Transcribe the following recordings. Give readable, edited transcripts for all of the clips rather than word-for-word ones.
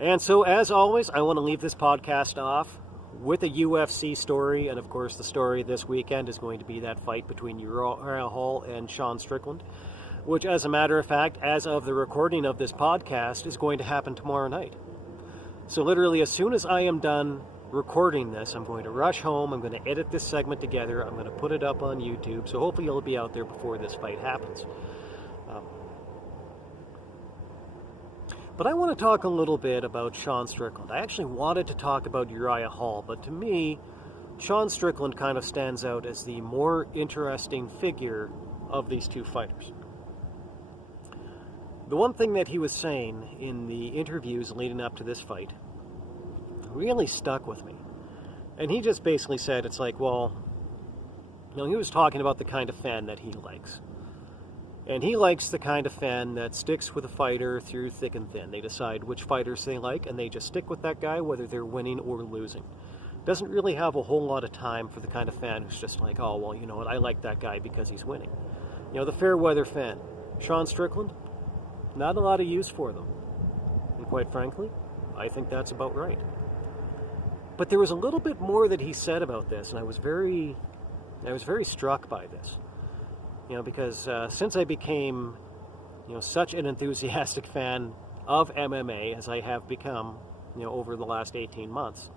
And so, as always, I want to leave this podcast off with a UFC story. And of course, the story this weekend is going to be that fight between Uriah Hall and Sean Strickland, which, as a matter of fact, as of the recording of this podcast, is going to happen tomorrow night. So literally, as soon as I am done recording this, I'm going to rush home, I'm going to edit this segment together, I'm going to put it up on YouTube, so hopefully it'll be out there before this fight happens. But I want to talk a little bit about Sean Strickland. I actually wanted to talk about Urijah Hall, but to me, Sean Strickland kind of stands out as the more interesting figure of these two fighters. The one thing that he was saying in the interviews leading up to this fight really stuck with me. And he just basically said, it's like, well, he was talking about the kind of fan that he likes. And he likes the kind of fan that sticks with a fighter through thick and thin. They decide which fighters they like, and they just stick with that guy, whether they're winning or losing. Doesn't really have a whole lot of time for the kind of fan who's just like, oh, well, you know what, I like that guy because he's winning. The fairweather fan. Sean Strickland, not a lot of use for them. And quite frankly, I think that's about right. But there was a little bit more that he said about this, and I was very struck by this. Because since I became, such an enthusiastic fan of MMA as I have become, over the last 18 months,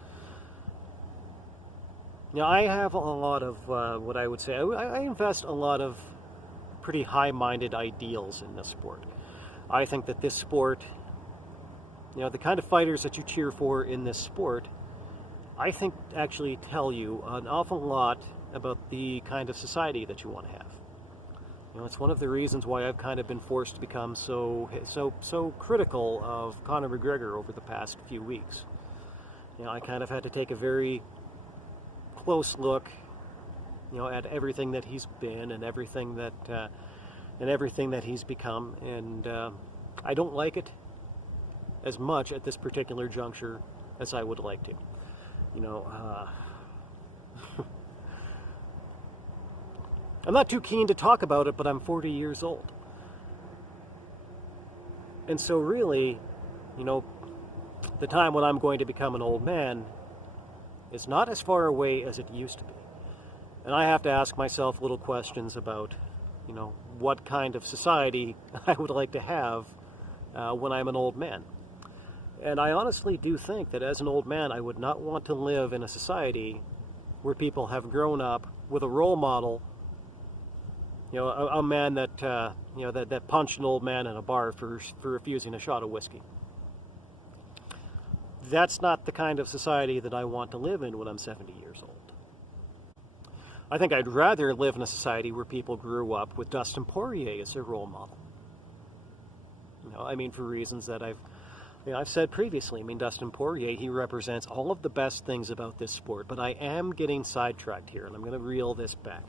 I have a lot of what I would say, I invest a lot of pretty high-minded ideals in this sport. I think that this sport, the kind of fighters that you cheer for in this sport, I think actually tell you an awful lot about the kind of society that you want to have. It's one of the reasons why I've kind of been forced to become so critical of Conor McGregor over the past few weeks. I kind of had to take a very close look, at everything that he's been and everything that he's become, and I don't like it as much at this particular juncture as I would like to. I'm not too keen to talk about it, but I'm 40 years old. And so really, the time when I'm going to become an old man is not as far away as it used to be. And I have to ask myself little questions about, what kind of society I would like to have when I'm an old man. And I honestly do think that as an old man, I would not want to live in a society where people have grown up with a role model, a man that, that punched an old man in a bar for refusing a shot of whiskey. That's not the kind of society that I want to live in when I'm 70 years old. I think I'd rather live in a society where people grew up with Dustin Poirier as their role model. For reasons that I've said previously. Dustin Poirier, he represents all of the best things about this sport, but I am getting sidetracked here, and I'm going to reel this back.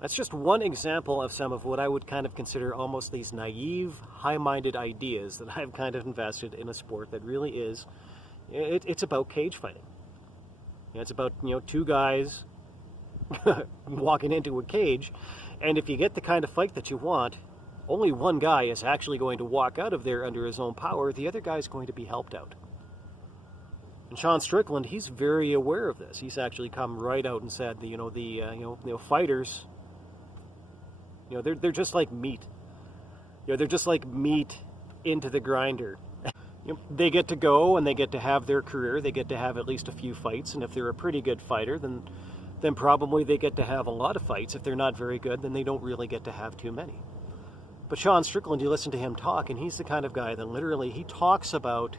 That's just one example of some of what I would kind of consider almost these naive, high-minded ideas that I've kind of invested in a sport that really is, it's about cage fighting. It's about, two guys walking into a cage, and if you get the kind of fight that you want, only one guy is actually going to walk out of there under his own power, the other guy's going to be helped out. And Sean Strickland, he's very aware of this. He's actually come right out and said, the fighters, they're just like meat. They're just like meat into the grinder. They get to go and they get to have their career. They get to have at least a few fights, and if they're a pretty good fighter, then probably they get to have a lot of fights. If they're not very good, then they don't really get to have too many. But Sean Strickland, you listen to him talk, and he's the kind of guy that literally, he talks about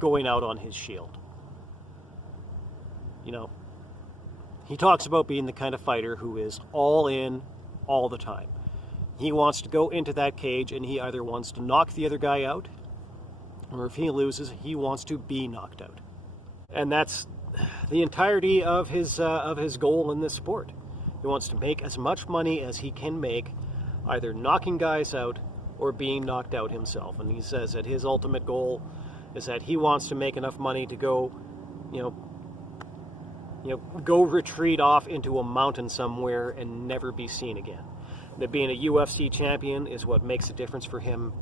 going out on his shield. He talks about being the kind of fighter who is all in all the time. He wants to go into that cage, and he either wants to knock the other guy out, or if he loses, he wants to be knocked out. And that's the entirety of his goal in this sport. He wants to make as much money as he can make, either knocking guys out or being knocked out himself. And he says that his ultimate goal is that he wants to make enough money to go, go retreat off into a mountain somewhere and never be seen again. That being a UFC champion is what makes a difference for him,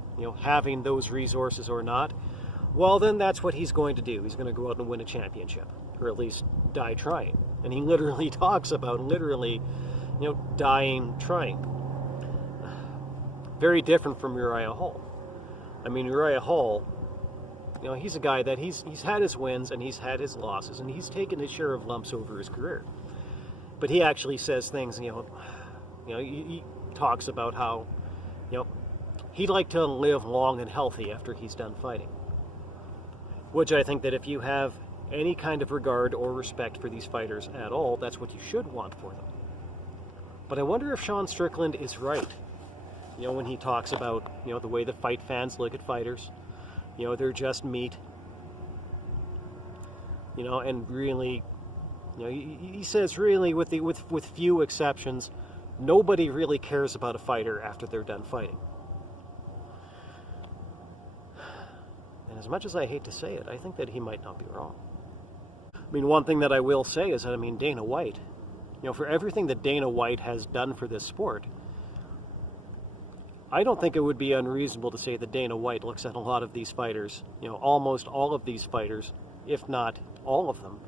having those resources or not, well, then that's what he's going to do. He's going to go out and win a championship, or at least die trying. And he literally talks about dying trying. Very different from Uriah Hall. I mean, Uriah Hall, he's a guy that he's had his wins and he's had his losses, and he's taken his share of lumps over his career. But he actually says things, he talks about how, he'd like to live long and healthy after he's done fighting. Which I think that if you have any kind of regard or respect for these fighters at all, that's what you should want for them. But I wonder if Sean Strickland is right, when he talks about, the way the fight fans look at fighters. They're just meat. And really, he says really, with few exceptions, nobody really cares about a fighter after they're done fighting. And as much as I hate to say it, I think that he might not be wrong. I mean, one thing that I will say is that, Dana White, for everything that Dana White has done for this sport, I don't think it would be unreasonable to say that Dana White looks at a lot of these fighters, almost all of these fighters, if not all of them,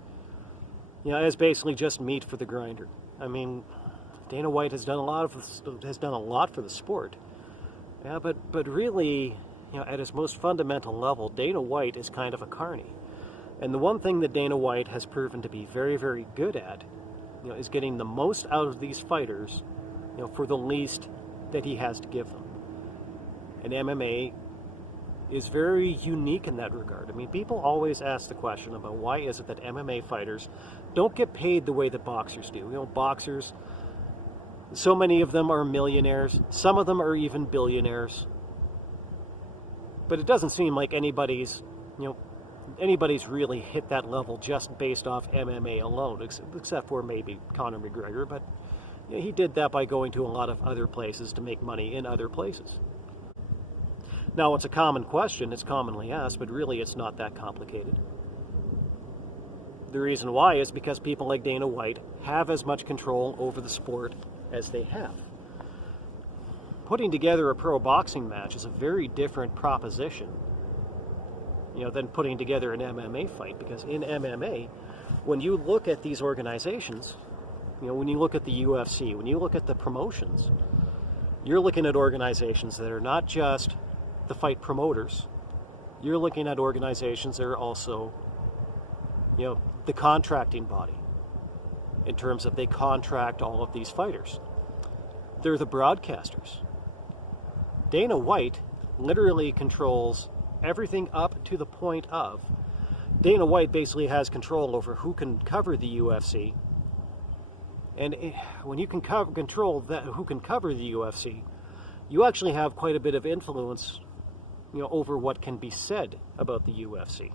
as basically just meat for the grinder. I mean, Dana White has done a lot for the sport. Yeah, but really, at its most fundamental level, Dana White is kind of a carny. And the one thing that Dana White has proven to be very, very good at, is getting the most out of these fighters, for the least that he has to give them. And MMA is very unique in that regard. I mean, people always ask the question about why is it that MMA fighters don't get paid the way that boxers do. Boxers, so many of them are millionaires. Some of them are even billionaires. But it doesn't seem like anybody's really hit that level just based off MMA alone, except for maybe Conor McGregor. But he did that by going to a lot of other places to make money in other places. Now, it's a common question, it's commonly asked, but really it's not that complicated. The reason why is because people like Dana White have as much control over the sport as they have. Putting together a pro boxing match is a very different proposition, than putting together an MMA fight, because in MMA, when you look at these organizations, when you look at the UFC, when you look at the promotions, you're looking at organizations that are not just the fight promoters. You're looking at organizations that are also, the contracting body, in terms of they contract all of these fighters. They're the broadcasters. Dana White literally controls everything up to the point of Dana White basically has control over who can cover the UFC. And when you can control that, who can cover the UFC, you actually have quite a bit of influence, over what can be said about the UFC.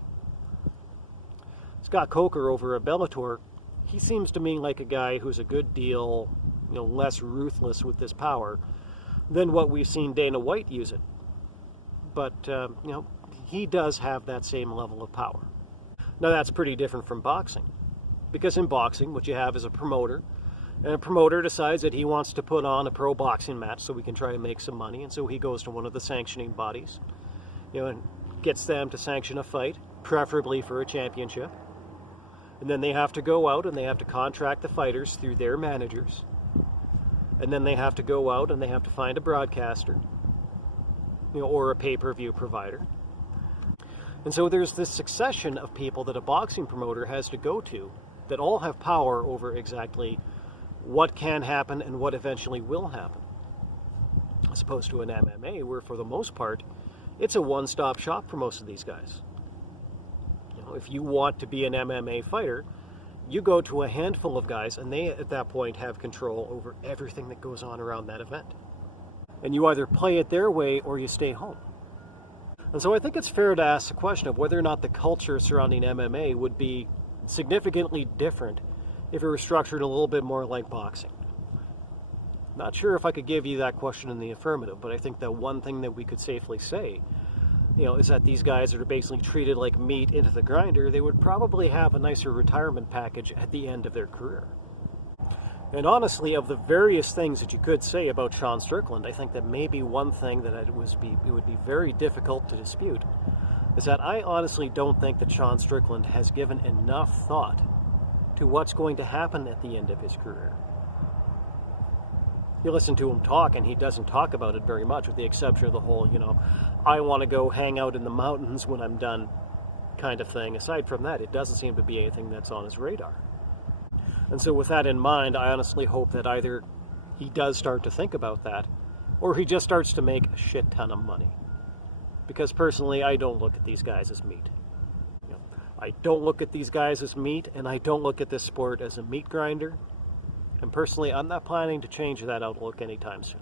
Scott Coker over at Bellator, he seems to me like a guy who's a good deal, less ruthless with this power than what we've seen Dana White use it. But, he does have that same level of power. Now, that's pretty different from boxing. Because in boxing, what you have is a promoter, and a promoter decides that he wants to put on a pro boxing match so we can try to make some money, and so he goes to one of the sanctioning bodies, and gets them to sanction a fight, preferably for a championship. And then they have to go out and they have to contract the fighters through their managers. And then they have to go out and they have to find a broadcaster, or a pay-per-view provider. And so there's this succession of people that a boxing promoter has to go to that all have power over exactly what can happen and what eventually will happen. As opposed to an MMA, where for the most part, it's a one-stop shop for most of these guys. If you want to be an MMA fighter, you go to a handful of guys, and they, at that point, have control over everything that goes on around that event. And you either play it their way or you stay home. And so I think it's fair to ask the question of whether or not the culture surrounding MMA would be significantly different if it were structured a little bit more like boxing. Not sure if I could give you that question in the affirmative, but I think that one thing that we could safely say, is that these guys that are basically treated like meat into the grinder, they would probably have a nicer retirement package at the end of their career. And honestly, of the various things that you could say about Sean Strickland, I think that maybe one thing that it would be very difficult to dispute is that I honestly don't think that Sean Strickland has given enough thought to what's going to happen at the end of his career. You listen to him talk, and he doesn't talk about it very much, with the exception of the whole, I want to go hang out in the mountains when I'm done kind of thing. Aside from that, it doesn't seem to be anything that's on his radar. And so with that in mind, I honestly hope that either he does start to think about that, or he just starts to make a shit ton of money. Because personally, I don't look at these guys as meat. I don't look at these guys as meat, and I don't look at this sport as a meat grinder. And personally, I'm not planning to change that outlook anytime soon.